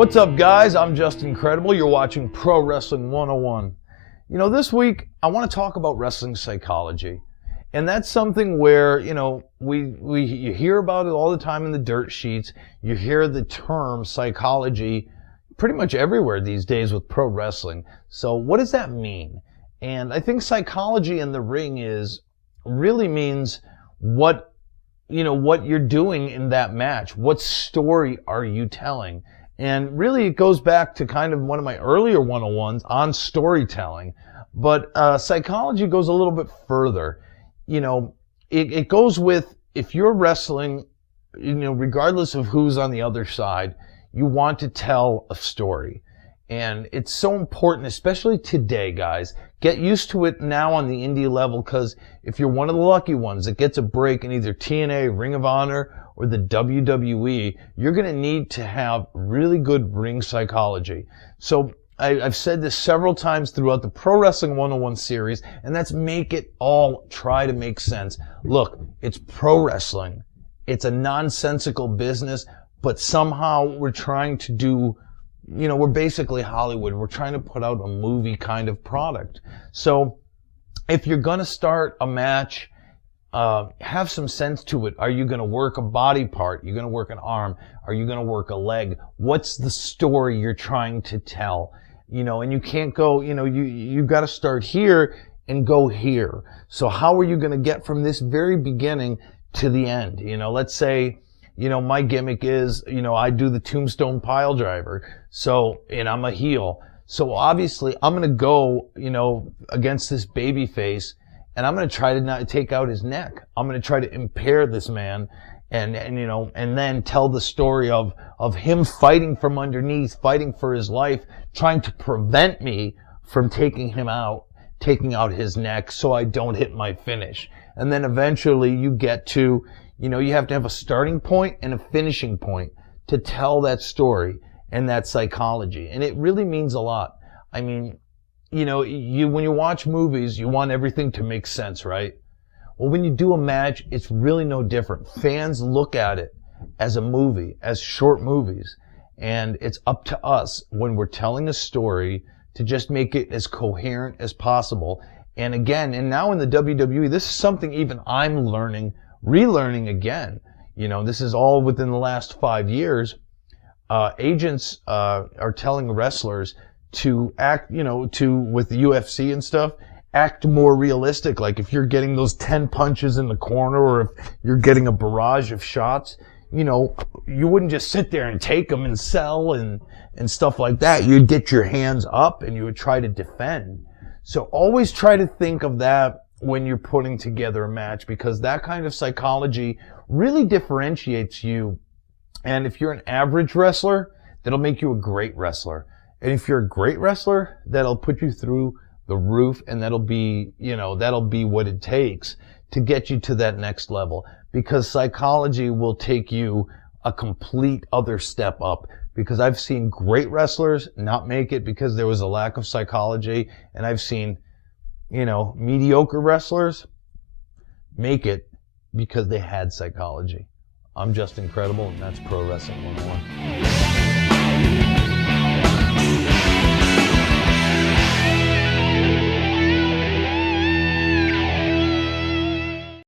What's up, guys? I'm Justin Incredible. You're watching Pro Wrestling 101. You know, this week I want to talk about wrestling psychology. And that's something where, you know, you hear about it all the time in the dirt sheets. You hear the term psychology pretty much everywhere these days with pro wrestling. So what does that mean? And I think psychology in the ring really means what you're doing in that match. What story are you telling? And really it goes back to kind of one of my earlier 101s on storytelling. But psychology goes a little bit further. You know, it goes with, if you're wrestling, you know, regardless of who's on the other side, you want to tell a story. And it's so important, especially today, guys. Get used to it now on the indie level, because if you're one of the lucky ones that gets a break in either TNA, Ring of Honor, or the WWE, you're going to need to have really good ring psychology. So I've said this several times throughout the Pro Wrestling 101 series, and that's make it all try to make sense. Look, it's pro wrestling. It's a nonsensical business, but somehow we're trying to do, you know, we're basically Hollywood. We're trying to put out a movie kind of product. So if you're going to start a match, have some sense to it. Are you going to work a body part? Are you going to work an arm? Are you going to work a leg? What's the story you're trying to tell? You know, and you can't go, you know, you got to start here and go here. So how are you going to get from this very beginning to the end? You know, let's say, you know, my gimmick is, you know, I do the tombstone pile driver. So, and I'm a heel. So obviously I'm going to go, you know, against this baby face, and I'm going to try to not take out his neck. I'm going to try to impair this man and you know, and then tell the story of him fighting from underneath, fighting for his life, trying to prevent me from taking out his neck so I don't hit my finish. And then eventually you get to, you know, you have to have a starting point and a finishing point to tell that story and that psychology. And it really means a lot. I mean, you know, when you watch movies, you want everything to make sense, right? Well, when you do a match, it's really no different. Fans look at it as a movie, as short movies. And it's up to us when we're telling a story to just make it as coherent as possible. And again, and now in the WWE, this is something even I'm learning, relearning again. You know, this is all within the last 5 years. Agents are telling wrestlers to act, you know, with the UFC and stuff, act more realistic. Like if you're getting those 10 punches in the corner, or if you're getting a barrage of shots, you know, you wouldn't just sit there and take them and sell and stuff like that. You'd get your hands up and you would try to defend. So always try to think of that when you're putting together a match, because that kind of psychology really differentiates you. And if you're an average wrestler, that'll make you a great wrestler. And if you're a great wrestler, that'll put you through the roof, and that'll be, you know, that'll be what it takes to get you to that next level. Because psychology will take you a complete other step up. Because I've seen great wrestlers not make it because there was a lack of psychology, and I've seen, you know, mediocre wrestlers make it because they had psychology. I'm Justin Incredible, and that's Pro Wrestling 101.